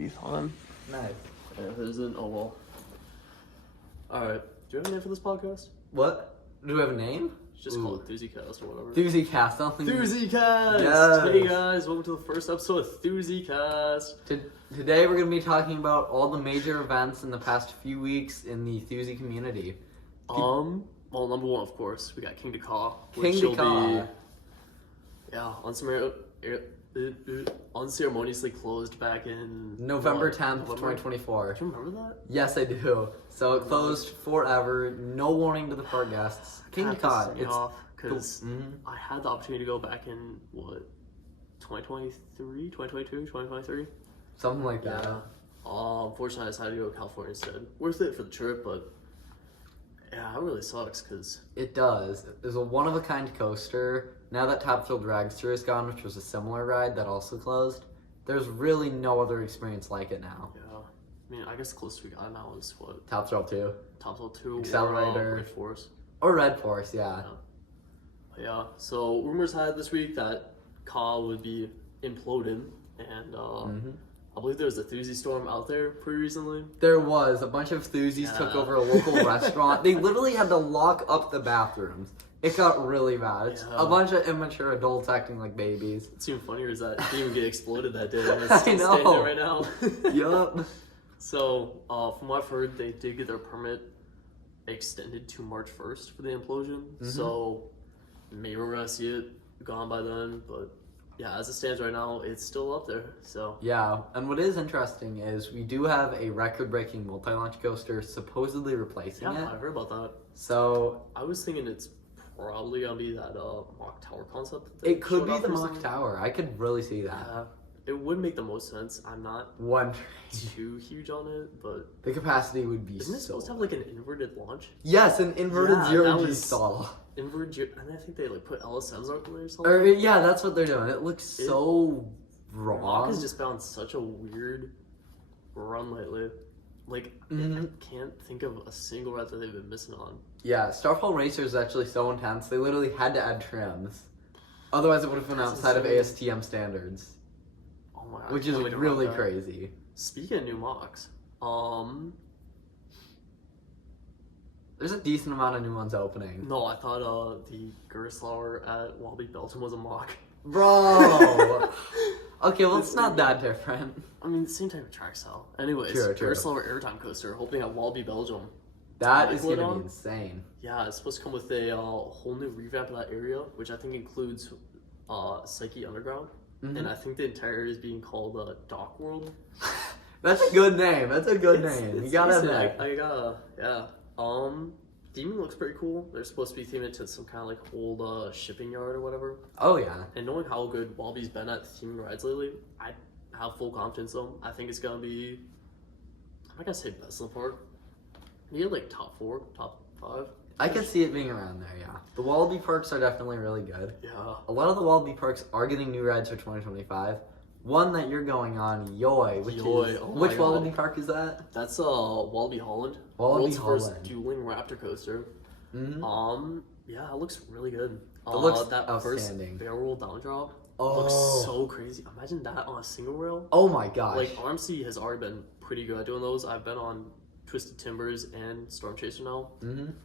be fun. Nice. If it isn't, oh well. Alright, do you have a name for this podcast? What? Do we have a name? Just call it ThoosieCast or whatever. ThoosieCast. I don't think ThoosieCast! Yes. Hey guys, welcome to the first episode of ThoosieCast. Today we're going to be talking about all the major events in the past few weeks in the Thoosie community. Well, number one, of course, we got King Ka, King Ka. Yeah, unceremoniously closed back in November 10th, 2024. Do you remember that? Yes, I do. So it closed forever. No warning to the park guests. King Ka. It's off because I had the opportunity to go back in 2023, 2022, 2023. Something like that. Yeah. Unfortunately, I decided to go to California instead. Worth it for the trip, but yeah, it really sucks because it does. There's a one-of-a-kind coaster. Now that Top Thrill Dragster is gone, which was a similar ride that also closed, there's really no other experience like it now. Yeah. I mean, I guess the closest we got now is what? Top Thrill 2. Top Thrill 2. Accelerator. Or Red Force. Or Red Force, yeah. Yeah. So rumors had this week that Ka would be imploded, and I believe there was a Thoosie storm out there pretty recently. There was. A bunch of Thoosies took over a local restaurant. They literally had to lock up the bathrooms. It got really bad. It's a bunch of immature adults acting like babies. What's even funnier is that it didn't even get exploded that day. And it's still standing there right now. Yup. So, from what I've heard, they did get their permit extended to March 1st for the implosion. So, maybe we're going to see it gone by then. But, yeah, as it stands right now, it's still up there. So yeah, and what is interesting is we do have a record-breaking multi-launch coaster supposedly replacing it. Yeah, I heard about that. So I was thinking it's probably gonna be that Mock Tower concept. It could be the Mock Tower. I could really see that. Yeah, it would make the most sense. I'm not too huge on it, but the capacity would be. Isn't it supposed to have like an inverted launch? Yes, an inverted zero-G stall. Inverted, and I think they like put LSMs on there or something. Yeah, that's what they're doing. It looks so wrong. Rock has just been on such a weird run lately. Like, I can't think of a single ride that they've been missing on. Yeah, Starfall Racer is actually so intense. They literally had to add trims. Otherwise, it would have been outside of ASTM standards. Oh my god. Which is really crazy. Speaking of new mocks, there's a decent amount of new ones opening. No, I thought the Gerstlauer at Wallaby Belgium was a mock. Bro! Okay, well, it's not that different. I mean, same type of track style. Anyways, Gerstlauer Airtime Coaster, hoping at Wallaby Belgium. That is going to be insane. Yeah, it's supposed to come with a whole new revamp of that area, which I think includes Psyche Underground. And I think the entire area is being called Dock World. That's a good name. That's a good name. You gotta admit. I gotta, yeah. Demon looks pretty cool. They're supposed to be theming it to some kind of like old shipping yard or whatever. Oh yeah. And knowing how good Wallaby's been at theming rides lately, I have full confidence in them. I think it's gonna be, I'm not gonna say best in the park. Maybe like top 4, top 5. I could see it being around there, yeah. The Wallaby parks are definitely really good. Yeah. A lot of the Wallaby parks are getting new rides for 2025. One that you're going on, Yoy, which Wallaby park is that? That's Wallaby Holland. Wallaby Holland. First dueling raptor coaster. Yeah, it looks really good. It looks that outstanding. First barrel roll down drop looks so crazy. Imagine that on a single rail. Oh my gosh. Like RMC has already been pretty good at doing those. I've been on Twisted Timbers and Storm Chaser now.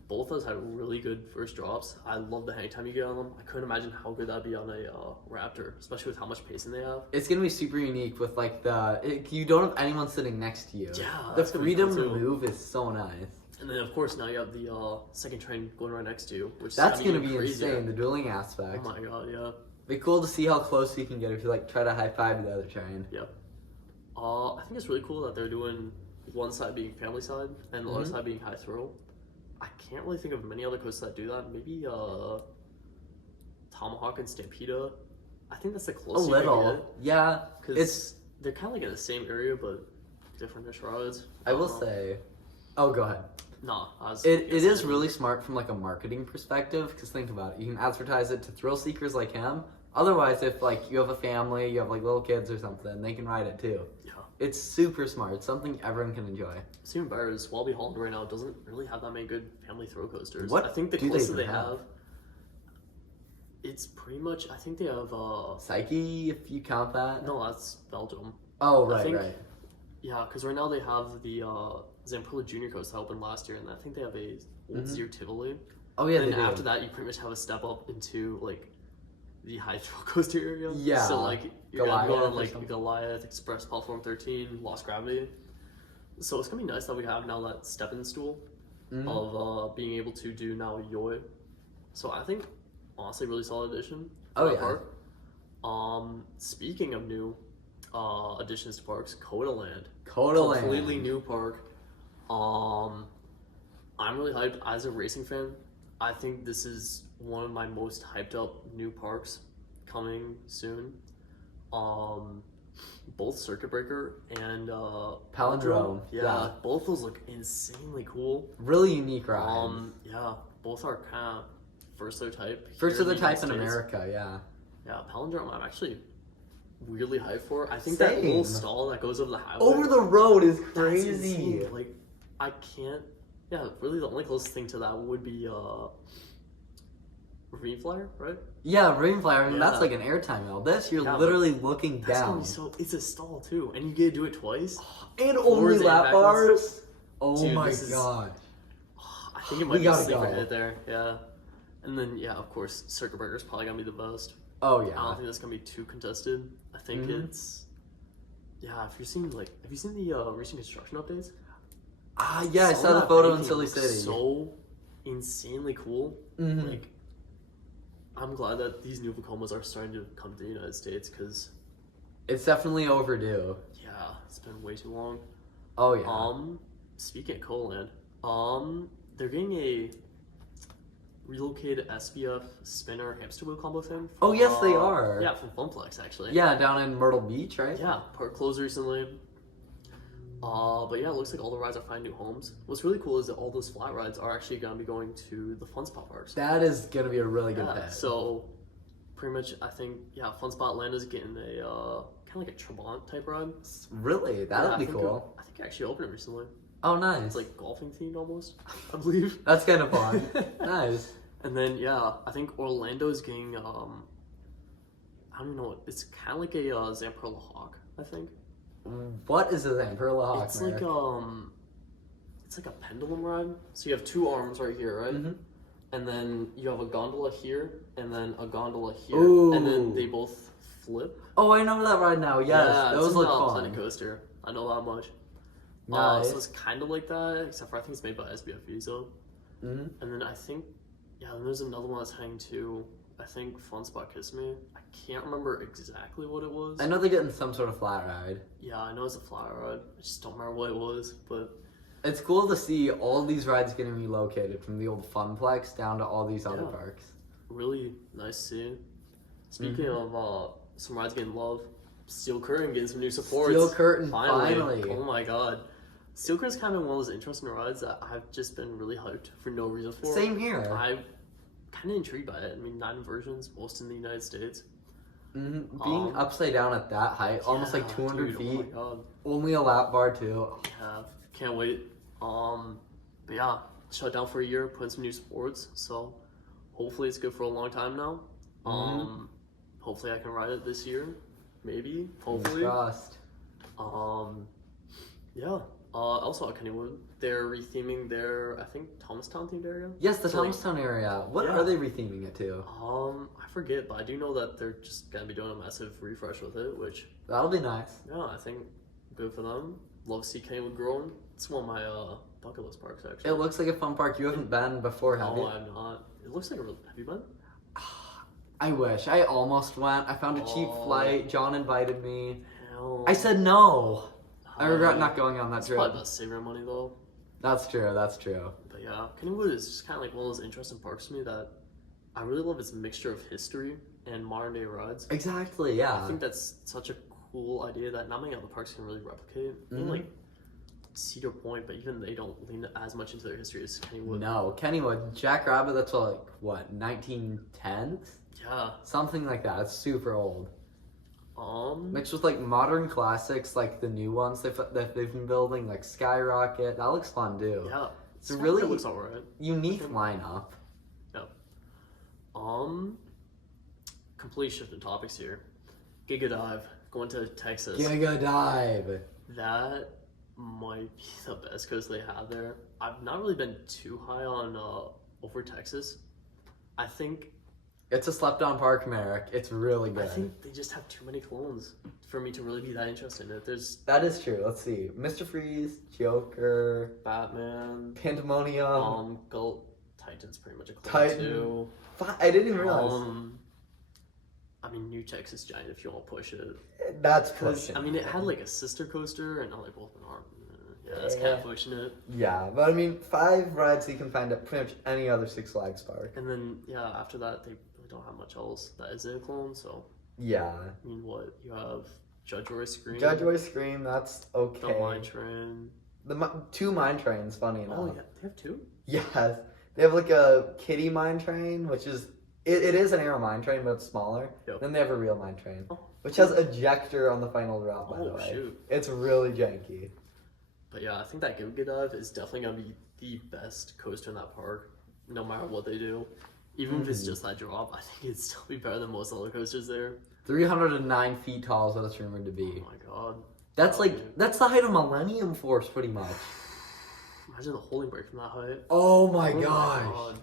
Both of those had really good first drops. I love the hang time you get on them. I couldn't imagine how good that'd be on a Raptor, especially with how much pacing they have. It's gonna be super unique with like you don't have anyone sitting next to you. Yeah, the freedom to move is so nice. And then of course now you have the second train going right next to you, which that's is gonna be crazier. insane. The dueling aspect. Oh my god, yeah. Be cool to see how close you can get if you like try to high five the other train. Yep. I think it's really cool that they're doing one side being family side and the other side being high throw. I can't really think of many other coasters that do that. Maybe Tomahawk and Stampede. I think that's the closest. A little, yeah. Because they're kind of like in the same area but different-ish rides. I will say. Oh, go ahead. No, it is really smart from like a marketing perspective because think about it. You can advertise it to thrill seekers like him. Otherwise, if like you have a family, you have like little kids or something, they can ride it too. Yeah. It's super smart. It's something everyone can enjoy. It's even better is Wallaby Holland right now doesn't really have that many good family throw coasters. What I think the closest they have, it's pretty much, I think they have Psyche, if you count that. No, that's Belgium. Oh, right. Yeah, because right now they have the Zamperla Junior Coast that opened last year, and I think they have a Old Zero Tivoli. Oh yeah, And they then do. after that, you pretty much have a step up into like the high thrill coaster area. Yeah. So like you're gonna go Goliath on or like something. Goliath, Express Platform 13, Lost Gravity. So it's gonna be nice that we have now that stepping stool of being able to do now Yoi. So I think honestly really solid addition. Oh, to that yeah. park. Speaking of new additions to parks, Codaland. Codaland. Completely new park. I'm really hyped as a racing fan. I think this is one of my most hyped up new parks coming soon. Both Circuit Breaker and Palindrome. Yeah, both those look insanely cool. Really unique ride. Yeah, both are kind of first of their type. First here of the the type United in States. America, yeah. Yeah, Palindrome I'm actually weirdly hyped for. I think Same. that little stall that goes over the highway. Over the road is that's crazy. insane. Like, I can't. Yeah, really the only closest thing to that would be Ravine Flyer, right? Yeah, Rainflyer, I mean, that's Yeah. like an airtime hill. This, you're Yeah, literally looking That's gonna down. be so. It's a stall too, and you get to do it twice. And Forwards only and lap backwards. bars? Oh Dude, my this is- god. I think it We might be a gotta sleeper go. hit there. Yeah, and then yeah, of course, Circuit Breaker is probably gonna be the best. Oh I don't yeah. think that's gonna be too contested. I think Mhm. it's. Yeah, if you've seen have you seen the recent construction updates? Ah, yeah, I Some saw of the that photo in painting Silly looks City. So insanely cool. Mhm. Like, I'm glad that these new Vekomas are starting to come to the United States because, It's definitely overdue. yeah, it's been way too long. Oh yeah. Speaking of Coland, they're getting a relocated SBF spinner hamster wheel combo thing. Oh, yes, they are. Yeah, from Funplex actually. Yeah, down in Myrtle Beach, right? Yeah, park closed recently. But yeah, it looks like all the rides are finding new homes. What's really cool is that all those flat rides are actually gonna be going to the Fun Spot parks. That is gonna be a really good Yeah, bet. so pretty much I think Fun Spot Land is getting a kind of like a Trabant type ride. Really? That Yeah, would I be think cool. I think it actually opened it recently. Oh, nice. It's like golfing themed almost, I believe. That's kind of fun. Nice. And then I think Orlando is getting I don't even know. It's kind of like a Zamperla Hawk, I think. What is a Zamperla Hawk, It's Merrick? like it's like a pendulum ride. So you have two arms right here, right? Mhm. And then you have a gondola here, and then a gondola here, Ooh. and then they both flip. Oh, I know that ride now. Yes, yeah, those it's look not a fun. Planet Coaster. I know that much. Nice. So it's kind of like that, except for I think it's made by SBF Visa. Mhm. And then I think, then there's another one that's heading to, I think, Fun Spot Kiss Me. I can't remember exactly what it was. I know they're getting some sort of flat ride. Yeah, I know it's a flat ride. I just don't remember what it was, but It's cool to see all these rides getting relocated from the old Funplex down to all these other Yeah. parks. really nice to see. Speaking Mm-hmm. of some rides getting love, Steel Curtain getting some new supports. Steel Curtain, finally. Oh my god. Steel Curtain's kind of been one of those interesting rides that I've just been really hyped for no reason for. Same here. I'm kind of intrigued by it. I mean, 9 versions, most in the United States. Mhm. Being upside down at that height, almost like Yeah, 200 dude, feet, Oh my god. only a lap bar too. Yeah, can't wait. But yeah, shut down for a year, put in some new sports. So hopefully it's good for a long time now. Hopefully I can ride it this year, maybe. Hopefully. Crossed. Yeah. Also at Kennywood, they're retheming their, I think, Thomastown themed area. Yes, the So, like, Thomastown area. What yeah. are they retheming it to? I forget, but I do know that they're just gonna be doing a massive refresh with it, which That'll be nice. yeah, I think good for them. Love to see Kennywood growing. It's one of my bucket list parks actually. It looks like a fun park. You haven't been before, have No, you? I'm not. It looks like a real. Have you been? I wish. I almost went. I found a cheap Oh. flight. John invited me. Hell. I said no. I regret not going on that It's trip. probably best saving our money though. That's true. That's true. But yeah, Kennywood is just kind of like one of those interesting parks to me that I really love. Its mixture of history and modern day rides. Exactly. I Yeah. think that's such a cool idea that not many other parks can really replicate. Even like Cedar Point, but even they don't lean as much into their history as Kennywood. No, Kennywood, Jack Rabbit. That's like what 1910s, Yeah. something like that. It's super old. Um. Mixed with like modern classics, like the new ones that they've been building, like Skyrocket. That looks fun too. Yeah. It's a really looks alright. unique lineup. Complete shift in topics here. Giga Dive going to Texas. Giga Dive. That might be the best coast they have there. I've not really been too high on over Texas. I think It's a slept-on park, Merrick. It's really good. I think they just have too many clones for me to really be that interested in it. There's That is true. Let's see. Mr. Freeze, Joker, Batman, Pandemonium. Titan's pretty much a clone Titan. too. I didn't even realize. I mean, New Texas Giant if you want to push it. That's Because, pushing I mean, it had like a sister coaster and not like both an arm. Yeah, that's kind of pushing it. Yeah, but I mean, 5 rides you can find at pretty much any other Six Flags park. And then, yeah, after that, they really don't have much else that isn't a clone, so. Yeah. I mean, what? You have Judge Roy Scream. Judge Roy Scream, that's okay. The Mine Train. The 2 mine trains, funny enough. Oh, yeah. They have 2? Yes. They have like a kiddie mine train, which is, it is an aero mine train, but it's smaller. Yep. Then they have a real mine train, Oh. which has ejector on the final drop, by the Oh, way. shoot. It's really janky. But yeah, I think that Go Get Dive is definitely going to be the best coaster in that park, no matter what they do. Even if it's just that drop, I think it'd still be better than most other coasters there. 309 feet tall is what it's rumored to be. Oh my god. That's Oh, like, dude. that's the height of Millennium Force, pretty much. Imagine the holding break from that height. Oh my Oh gosh. God.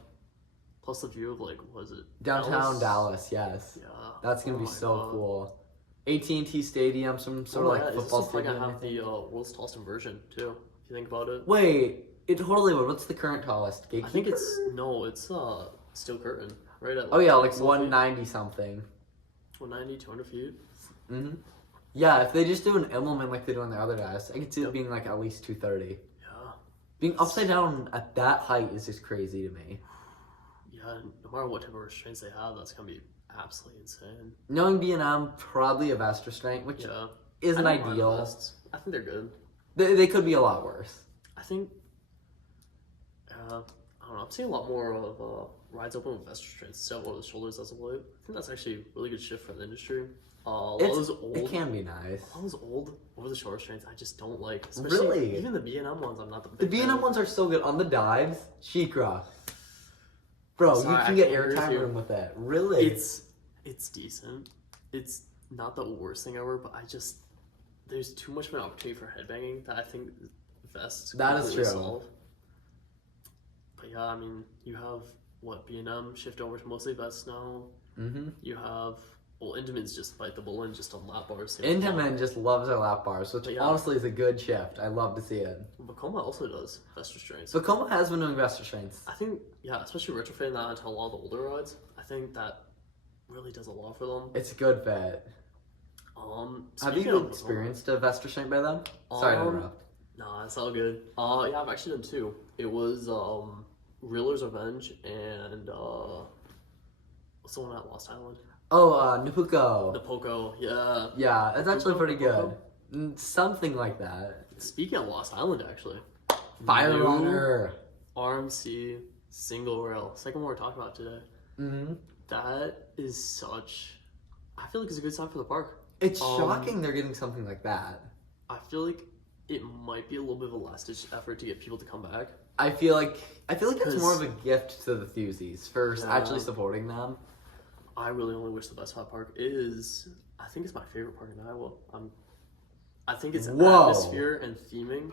Plus the view of like, what is it? Downtown Dallas, yes. Yeah. That's gonna Oh be my so God. cool. AT&T Stadium, some sort Oh, of yeah, like it's football just like I stadium. have the world's tallest inversion too. If you think about it. Wait, it totally would. What's the current tallest? Gatekeeper? I think it's Steel Curtain, right at. Oh yeah, like something. 190 something. 190, 200 feet. Mhm. Yeah, if they just do an Immelman like they do on the other guys, I could see it being like at least 230. Yeah. Being upside down at that height is just crazy to me. Yeah, no matter what type of restraints they have, that's gonna be absolutely insane. Knowing B&M, probably a vest restraint, which Yeah. isn't I don't mind the ideal. vests. I think they're good. They could be a lot worse. I think, I don't know, I'm seeing a lot more of rides open with vest restraints instead of over the shoulders as of late. I think that's actually a really good shift for the industry. A lot of those old, It can be nice. all those old over the shoulder restraints, I just don't like. Especially Really? Even the B&M ones, I'm not the The big B&M fan. ones are so good on the dives. Sheikra. Bro, Sorry, you I can get can't agree with airtime you. room with that. Really? It's decent. It's not the worst thing ever, but there's too much of an opportunity for headbanging that I think vests That is completely true. solve. But yeah, I mean, you have B&M shift over to mostly vests now. Mm-hmm. You have Intamin's just fight the bull and just on lap bars. Intamin just loves our lap bars, which But yeah. honestly is a good shift. I love to see it. Vekoma also does vest restraints. Vekoma has been doing vest restraints. I think, yeah, especially retrofitting that into a lot of the older rides, I think that really does a lot for them. It's a good fit. Have Speaking you of Vekoma- experienced a vest restraint by them? Sorry to interrupt. Nah, it's all good. Yeah, I've actually done 2. It was Reeler's Revenge and what's the one at Lost Island? Oh, Napuko. The Poco, yeah. Yeah, it's actually Napuko, pretty good. Napuko? Something like that. Speaking of Lost Island, actually. Fire New Runner. RMC single rail. Second one we're talking about today. Mm-hmm. That is such. I feel like it's a good sign for the park. It's shocking they're getting something like that. I feel like it might be a little bit of a last-ditch effort to get people to come back. I feel like it's 'Cause- more of a gift to the Thusies for Yeah. actually supporting them. I really only wish the best hot park is. I think it's my favorite park in Iowa. I think its Whoa. atmosphere and theming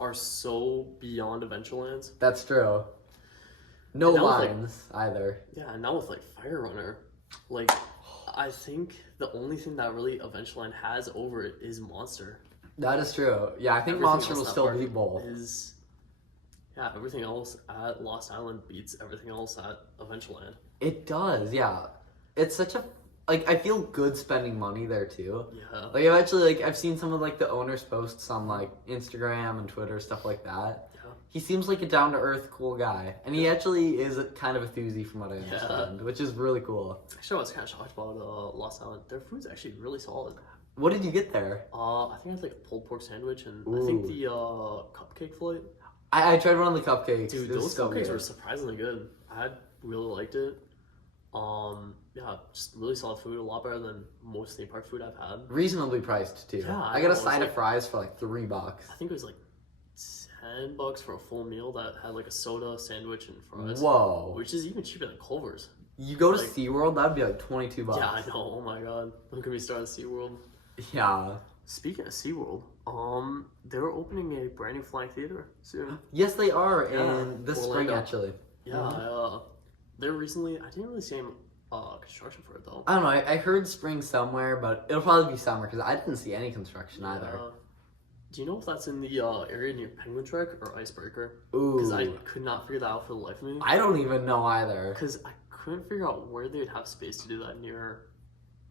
are so beyond Adventureland's. That's true. No And that was, like- lines either. Yeah, and now with like Fire Runner, like I think the only thing that really Adventureland has over it is Monster. That is true. Yeah, I think Everything Monster else will that still park be both. Yeah, everything else at Lost Island beats everything else at Adventureland. It does, yeah. It's such a I feel good spending money there too. Yeah. Like I've actually I've seen some of the owners' posts on Instagram and Twitter, stuff like that. Yeah. He seems like a down to earth, cool guy, and he actually is kind of a Thusie from what I understand, which is really cool. Actually, I was kind of shocked about Lost Island. Their food's actually really solid. What did you get there? I think I had like a pulled pork sandwich and I think Ooh. the cupcake flight. I tried one of the cupcakes. Dude, It was those so cupcakes good. were surprisingly good. I really liked it. Yeah, just really solid food. A lot better than most theme park food I've had. Reasonably priced too. Yeah, I I got know, a it's side of like- fries for like $3. I think it was like $10 for a full meal that had like a soda, sandwich, and fries. Whoa! Which is even cheaper than Culver's. You go to like- SeaWorld, that'd be like $22. Yeah, I know. Oh my god. Look at me start at SeaWorld. Yeah. Speaking of SeaWorld, They're opening a brand new flying theater soon. Yes, they are Yeah, in this Orlando. spring actually. Yeah, they're recently. I didn't really see any construction for it though. I don't know. I heard spring somewhere, but it'll probably be summer because I didn't see any construction either. Do you know if that's in the area near Penguin Trek or Icebreaker? Ooh. Because I could not figure that out for the life of me. I don't even know either. Because I couldn't figure out where they'd have space to do that near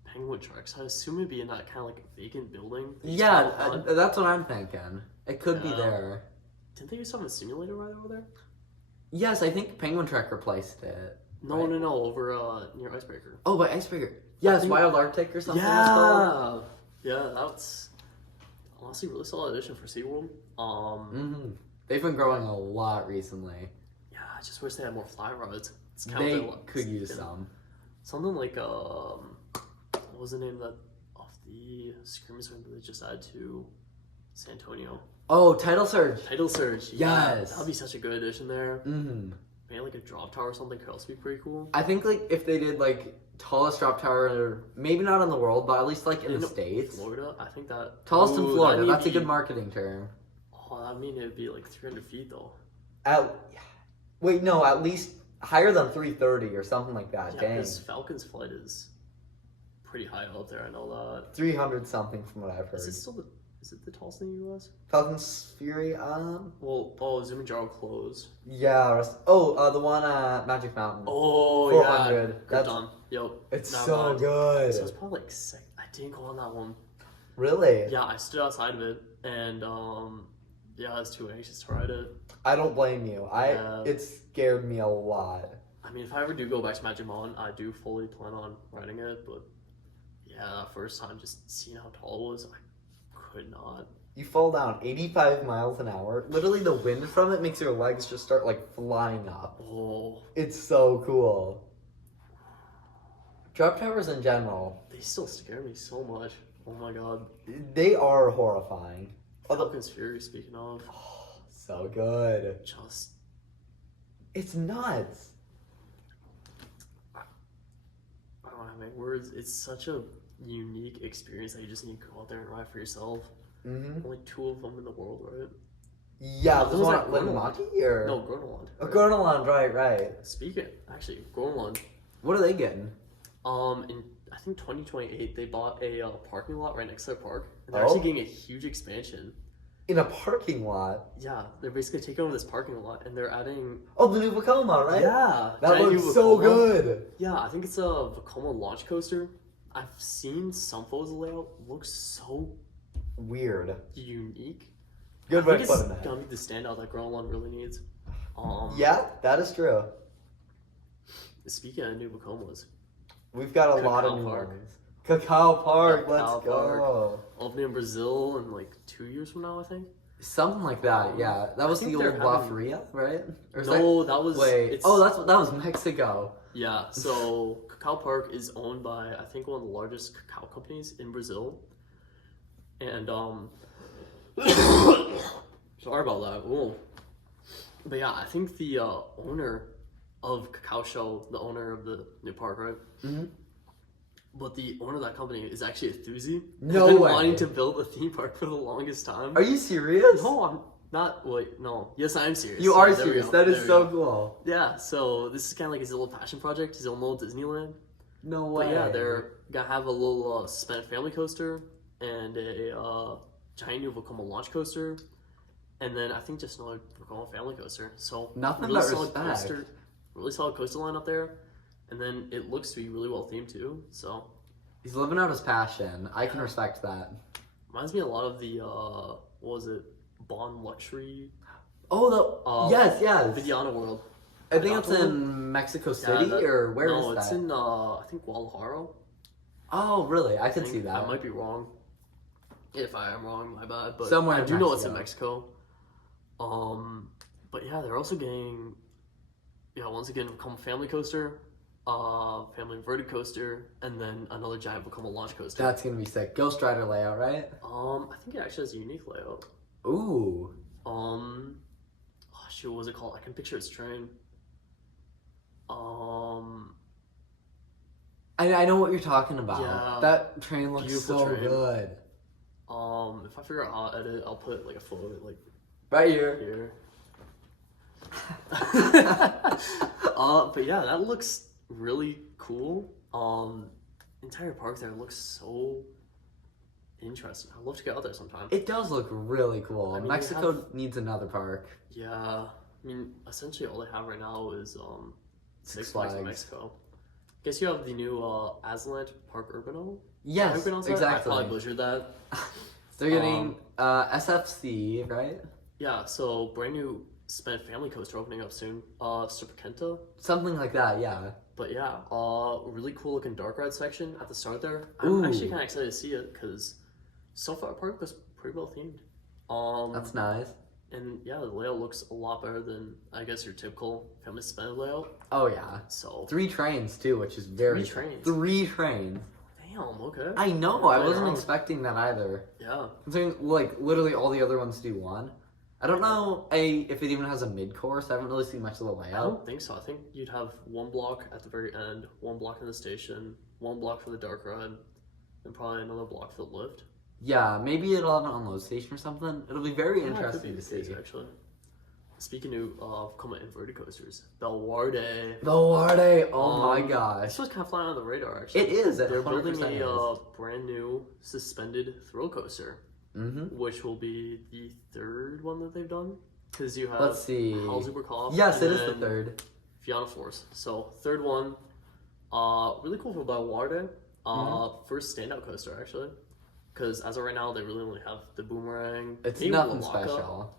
Penguin Trek. So I assume it'd be in that kind of like vacant building. Yeah, that's what I'm thinking. It could be there. Didn't they used to have a simulator right over there? Yes, I think Penguin Trek replaced it. No, right? no, over near Icebreaker. Oh, by Icebreaker. Yes, Wild Arctic or something. Yeah, yeah, that's honestly a really solid addition for SeaWorld. They've been growing a lot recently. Yeah, I just wish they had more fly rods. It's They could use some. Something like what was the name of the screaming swing they just added to San Antonio? Oh, Tidal Surge. Tidal Surge. Yes. That'd be such a good addition there. Maybe like a drop tower or something could also be pretty cool. I think like if they did like tallest drop tower, maybe not in the world, but at least like in the States. Florida, I think that tallest in Florida. That's a good marketing term. Oh, I mean it'd be like 300 feet though. Wait, no, at least higher than 330 or something like that. Yeah, Dang. because Falcon's flight is pretty high up there. I know that. 300 something from what I've heard. Is it the tallest in the U.S.? Falcon's Fury, Zumajaro closed. Yeah. The one at Magic Mountain. Oh, 400. Yeah. That's done. Yep. It's so good. So it's probably like sick. I didn't go on that one. Really? Yeah, I stood outside of it, and yeah, I was too anxious to ride it. I don't blame you. It scared me a lot. I mean, if I ever do go back to Magic Mountain, I do fully plan on riding it, but yeah, that first time just seeing how tall it was, I could not. You fall down 85 miles an hour. Literally, the wind from it makes your legs just start like flying up. Oh. It's so cool. Drop towers in general. They still scare me so much. Oh my god. They are horrifying. Falcon's Fury, speaking of. Oh, so good. It's nuts. I don't have any words. It's such a unique experience that you just need to go out there and ride for yourself. Only 2 of them in the world, right? Yeah, this one at Linmonti or? No, Groenland. Oh, Groenland, right. Actually, Groenland. What are they getting? In I think 2028, they bought a parking lot right next to their park. And they're actually getting a huge expansion. In a parking lot? Yeah, they're basically taking over this parking lot and they're adding... Oh, the new Vekoma, right? Yeah. That looks so good. Yeah, I think it's a Vekoma launch coaster. I've seen some photos of the layout. Looks so... weird. Unique. Good way to put it. It's gonna be the standout that Groenland really needs. Yeah, that is true. Speaking of new Vekomas, we've got a lot of new ones. Cacao Park, let's go. Opening in Brazil in like 2 years from now, I think. Something like that, yeah. That was the old La Feria, right? Or that was... Wait, that was Mexico. Yeah, so Cacao Park is owned by, I think, one of the largest cacao companies in Brazil. And, sorry about that. Ooh. But yeah, I think the owner of Cacao Show, the owner of the new park, right? But the owner of that company is actually a Thoosie. No He's been way. wanting to build a theme park for the longest time. Are you serious? No, I'm not. Wait, no. Yes, I am serious. You are serious. That is so cool. Yeah, so this is kind of like his little passion project, his own little Disneyland. No way. But yeah, they're gonna have a little suspended family coaster and a giant new Vekoma launch coaster, and then I think just another Vekoma family coaster. So nothing really but solid respect. coaster, really solid coaster line up there, and then it looks to be really well themed too. So he's living out his passion. I can respect that. Reminds me a lot of the what was it, Bond Luxury? Oh, yes. Vidiana World. I think it's in Mexico City, or where is that? No, it's in I think Guadalajara. Oh, really? I can see that. I might be wrong. If I am wrong, my bad. But somewhere I in do Mexico. know it's in Mexico. But yeah, they're also getting, once again, Vekoma family coaster, family inverted coaster, and then another giant Vekoma launch coaster. That's gonna be sick. Ghost Rider layout, right? I think it actually has a unique layout. Ooh. What was it called? I can picture its train. I know what you're talking about. Yeah. That train looks Beautiful so train. good. If I figure out how to edit, I'll put like a photo of it like Right here. here. But yeah, that looks really cool. Entire park there looks so interesting. I'd love to get out there sometime. It does look really cool. I mean, Mexico needs another park. Yeah, I mean, essentially all they have right now is Six Flags in Mexico. Guess you have the new Aslan Park Urbano. Yes, exactly. I probably butchered that. They're getting SFC, right? Yeah, so brand new Spent Family Coaster opening up soon. Serpenta. Something like that, yeah. But yeah, really cool looking dark ride section at the start there. Ooh. I'm actually kind of excited to see it because so far park was pretty well themed. That's nice. And yeah, the layout looks a lot better than I guess your typical family spend layout. Oh yeah. So 3 trains too, which is very 3 trains. 3 trains. Damn. Okay. I know. I wasn't expecting that either. Yeah. Considering like literally all the other ones do 1. I don't know if it even has a mid course. I haven't really seen much of the I layout. don't think so. I think you'd have 1 block at the very end, 1 block in the station, 1 block for the dark ride, and probably another block for the lift. Yeah, maybe it'll have an unload station or something. It'll be very Could interesting be to the case, see. actually. Speaking of Coma inverted coasters, Belwarde. Belwarde, oh my This gosh. was kind of flying on the radar, actually. It is, it They're 100% building a is. brand new suspended thrill coaster, which will be the 3rd one that they've done. Because you have Let's see. Halzuberkopf. Yes, and it is the then 3rd. Fiona Force. So 3rd one, really cool for Belwarde. First standout coaster actually, because as of right now they really only have the Boomerang. It's maybe nothing Walaka. special.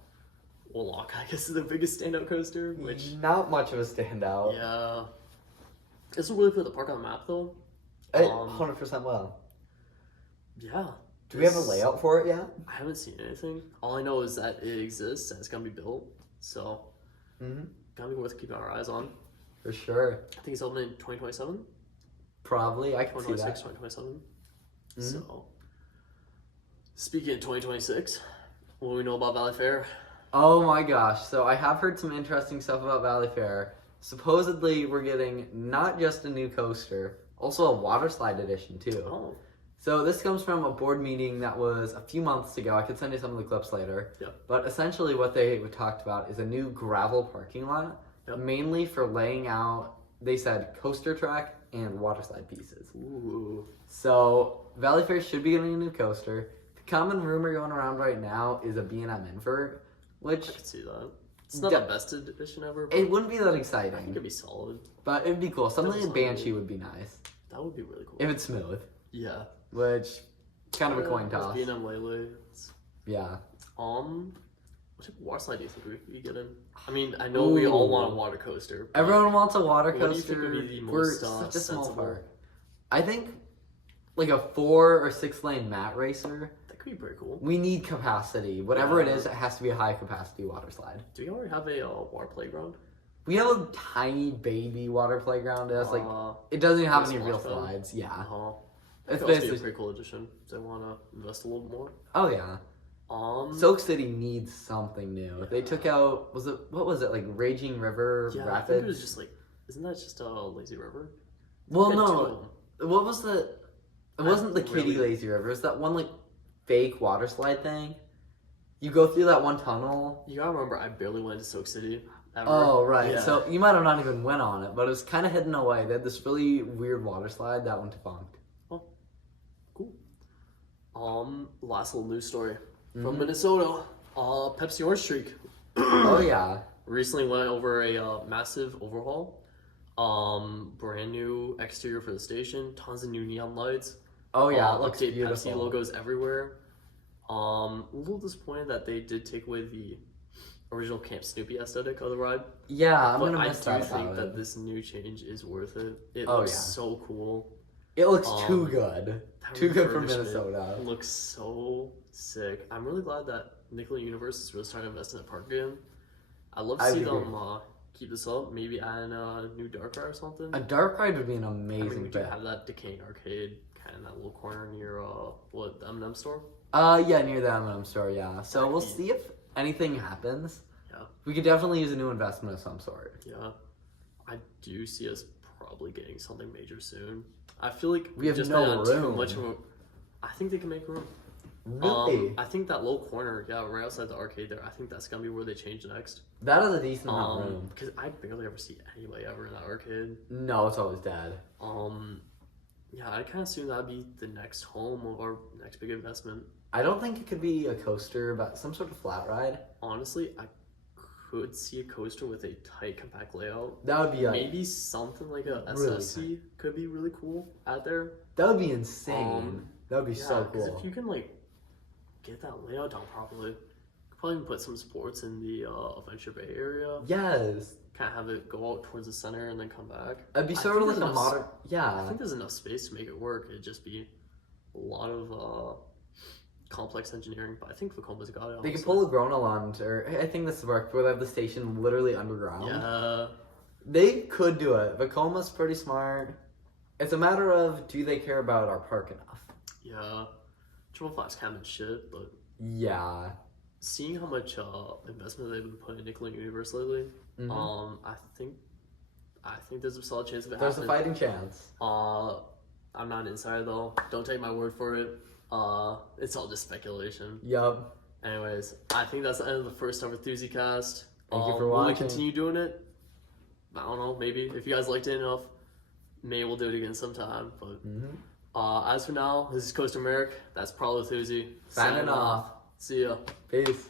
Walaka, I guess, is the biggest standout coaster. Which Not much of a standout. yeah, this will really put the park on the map though. 100% will. Yeah. Do we have a layout for it yet? I haven't seen anything. All I know is that it exists and it's gonna be built. So, gonna be worth keeping our eyes on. For sure. I think it's opening in 2027. Probably, I can see 2026, that. 2027. So, speaking of 2026, what do we know about Valley Fair? Oh my gosh, so I have heard some interesting stuff about Valley Fair. Supposedly, we're getting not just a new coaster, also a water slide edition too. Oh. So this comes from a board meeting that was a few months ago. I could send you some of the clips later. Yep. But essentially what they talked about is a new gravel parking lot, mainly for laying out, they said, coaster track and water slide pieces. Ooh. So Valley Fair should be getting a new coaster. The common rumor going around right now is a B&M invert, which I could see that. It's not the best edition ever. But it wouldn't be that I think exciting, it'd be solid. but it'd be cool. Something in Definitely. Banshee would be nice That would be really cool. if it's smooth, Yeah. which kind of a coin toss. B&M Lele. Yeah. What type of water slide do you think we could be getting? I mean, I know we all want a water coaster. but Everyone wants a water What do you coaster. think would be the We're most, such a small sensible? park. I think like a 4 or 6 lane mat racer. That could be pretty cool. We need capacity. Whatever it is, it has to be a high capacity water slide. Do we already have a water playground? We have a tiny baby water playground. That's like Uh, it doesn't even have like a any real splash pad? slides. Yeah. Uh-huh. It's That could also be a basically. pretty cool addition if they want to invest a little more. Oh yeah. Soak City needs something new. They took out what was it like Raging River yeah, I Rapids? think it was just like, isn't that just a lazy river? Well, They had 2 no. of them. What was the? It wasn't the Really? Kitty Lazy River. It was that one like fake water slide thing. You go through that one tunnel. You gotta remember, I barely went to Soak City. Ever. Oh right. Yeah. So you might have not even went on it, but it was kind of hidden away. They had this really weird water slide that went defunct. Cool. Last little news story from Minnesota. Pepsi Orange Streak Oh yeah. recently went over a massive overhaul. Brand new exterior for the station, tons of new neon lights. Oh yeah. It looks Update beautiful. Pepsi logos everywhere. A little disappointed that they did take away the original Camp Snoopy aesthetic of the ride. Yeah, I'm But gonna I miss do that think about that it. this new change is worth it. It Oh, looks yeah. so cool. It looks too Um, good. That Too good for refurbishment Minnesota. Looks so sick. I'm really glad that Nickelodeon Universe is really starting to invest in the park again. I'd love to I see agree. them keep this up. Maybe add in a new dark ride or something. A dark ride would be an I mean, amazing we do fit. have that decaying arcade kind of in that little corner near the M&M store. Yeah, near the M&M store. Yeah. So we'll Arcade. see if anything happens. Yeah. We could definitely use a new investment of some sort. Yeah, I do see us probably getting something major soon. I feel like We have just no been on too room. much of a. I think they can make room. Really? I think that low corner, yeah, right outside the arcade there. I think that's gonna be where they change next. That is a decent amount of room. Because I barely ever see anybody ever in that arcade. No, it's always dead. Yeah, I kind of assume that'd be the next home of our next big investment. I don't think it could be a coaster, but some sort of flat ride. Honestly, I could see a coaster with a tight, compact layout. That would be like, maybe something like a really SSC could be really cool out there. that would be insane. That would be Yeah, so because cool. if you can like get that layout down properly, you could probably even put some sports in the Adventure Bay area. Yes. Kind of have it go out towards the center and then come back. It'd be sort of like a modern. I Yeah. think there's enough space to make it work. It'd just be a lot of complex engineering, but I think Vacoma's got it. They could pull a Gronaland, or I think this worked, where they have the station literally underground. Yeah. They could do it. Vacoma's pretty smart. It's a matter of, do they care about our park enough? Yeah. Triple Flats kind of shit, but Yeah. seeing how much investment they've been putting in Nickelodeon Universe lately, I think there's a solid chance of it There's happening. a fighting chance. I'm not an insider though. Don't take my word for it. It's all just speculation. Yup. Anyways, I think that's the end of the first ever ThoosieCast. Thank you for Will we watching. continue doing it? I don't know. Maybe if you guys liked it enough, maybe we'll do it again sometime. But as for now, this is Coaster Merrick. That's Prowlerthoosie. Signing off. See ya. Peace.